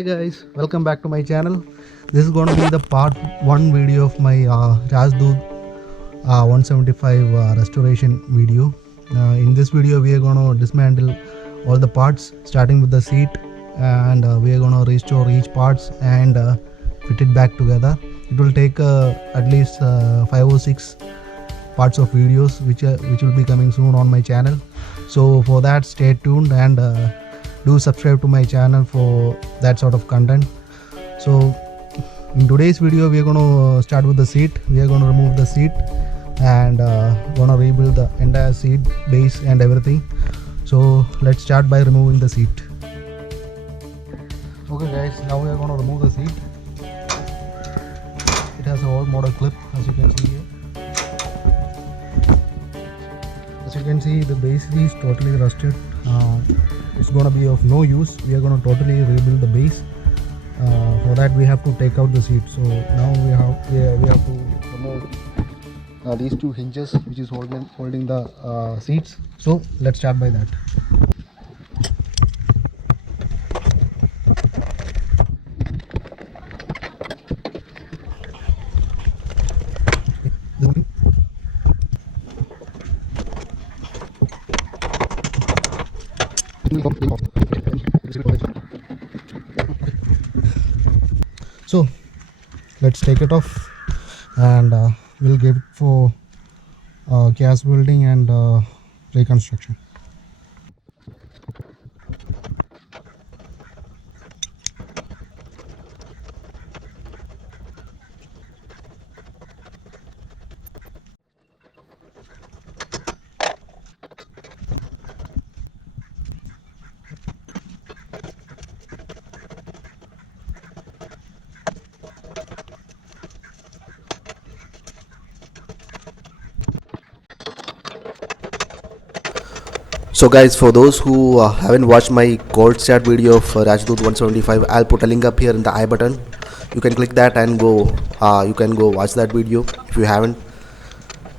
Hey guys, welcome back to my channel. This is going to be the part 1 video of my Rajdoot 175 restoration video. In this video we are going to dismantle all the parts starting with the seat, and we are going to restore each parts and fit it back together. It will take at least 5 or 6 parts of videos which will be coming soon on my channel. So for that, stay tuned and do subscribe to my channel for that sort of content. So in today's video we are going to start with the seat. We are going to remove the seat and going to rebuild the entire seat base and everything. So let's start by removing the seat. Okay guys, now we are going to remove the seat. It has an old model clip, as you can see here. As you can see, the base is totally rusted. It's going to be of no use. We are going to totally rebuild the base. For that we have to take out the seat. So now we have to remove these two hinges which is holding the seats. So let's start by that. So let's take it off and we'll give it for gas welding and reconstruction. So guys, for those who haven't watched my cold start video of Rajdoot 175, I'll put a link up here in the I button. You can click that and you can go watch that video if you haven't.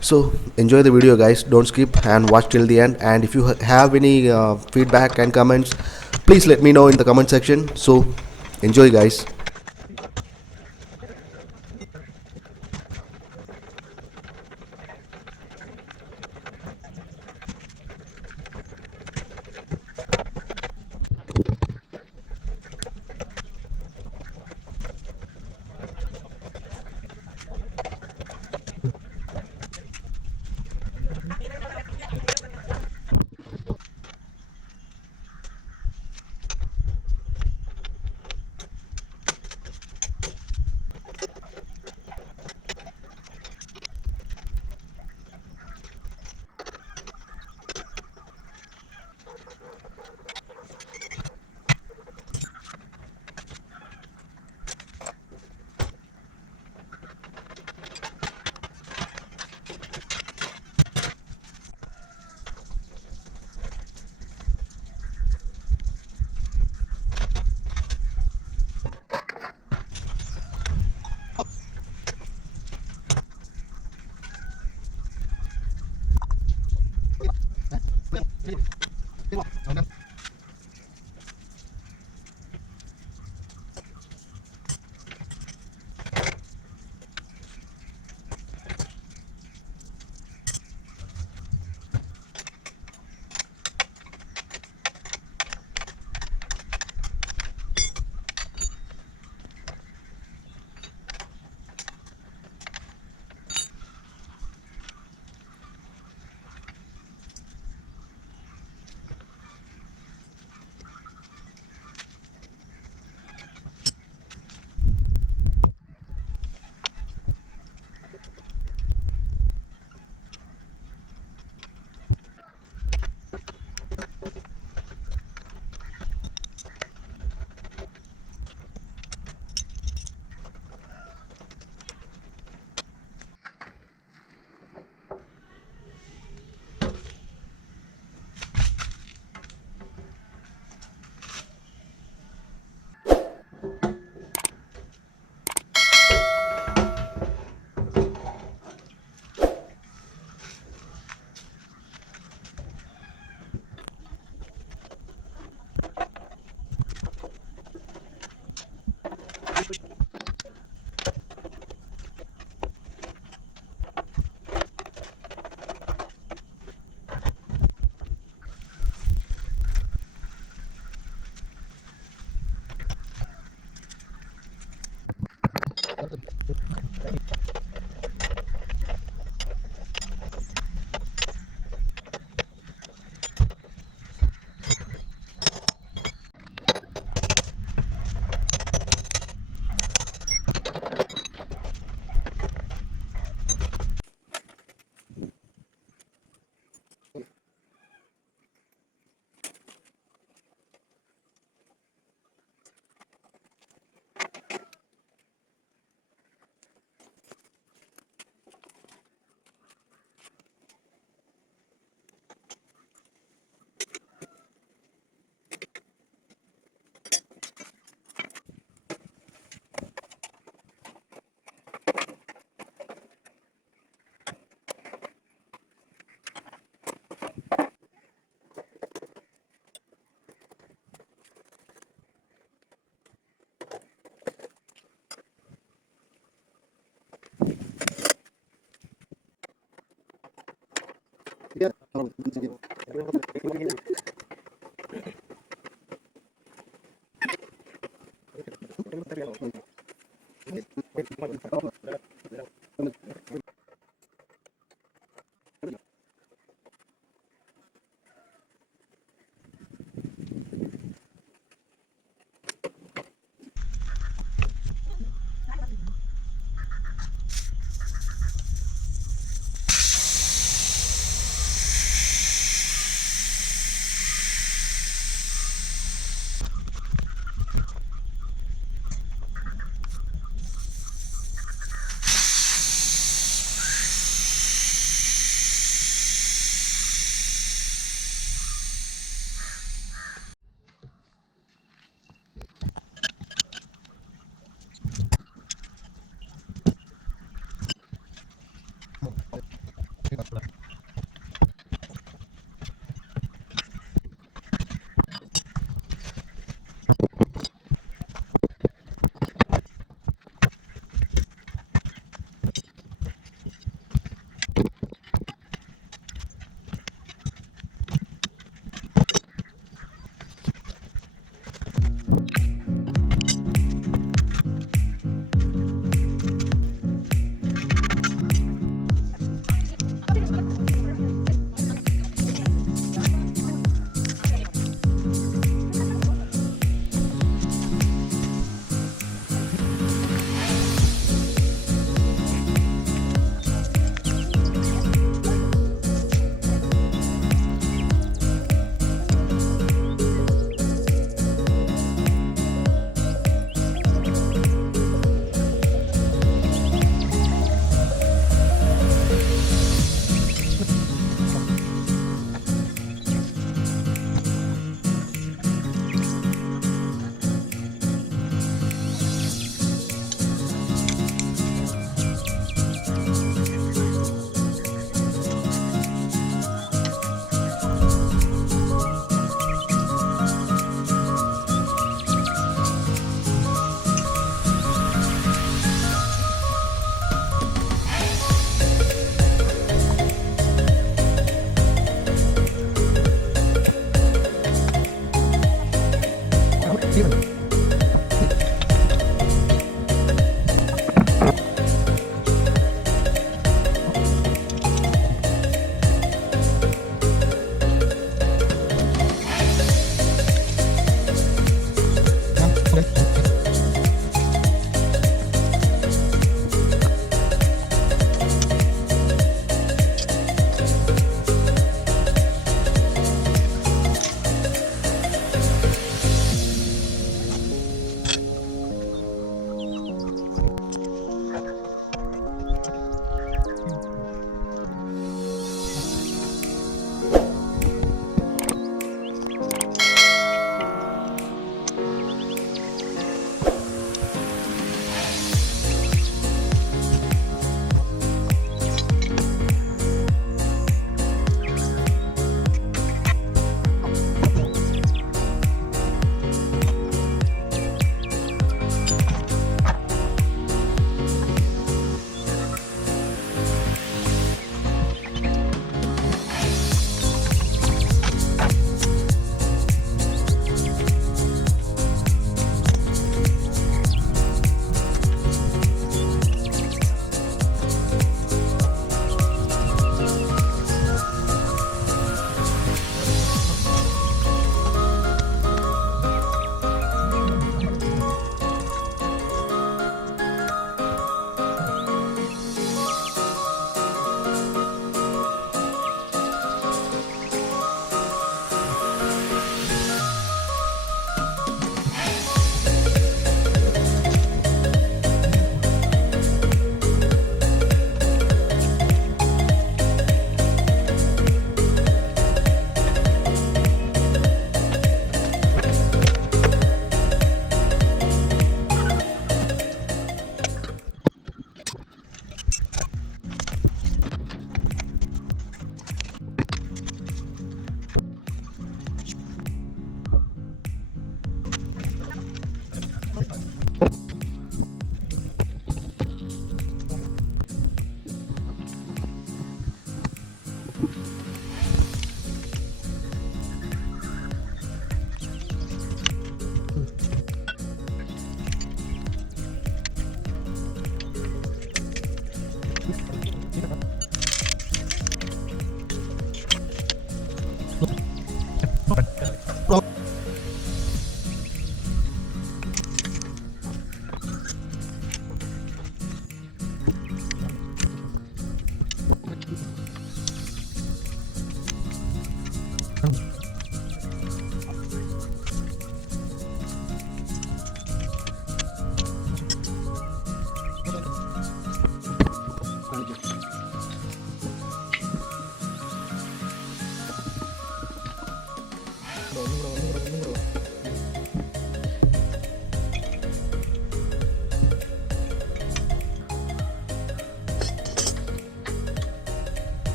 So enjoy the video guys, don't skip and watch till the end. And if you have any feedback and comments, please let me know in the comment section. So enjoy guys.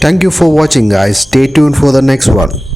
Thank you for watching guys. Stay tuned for the next one.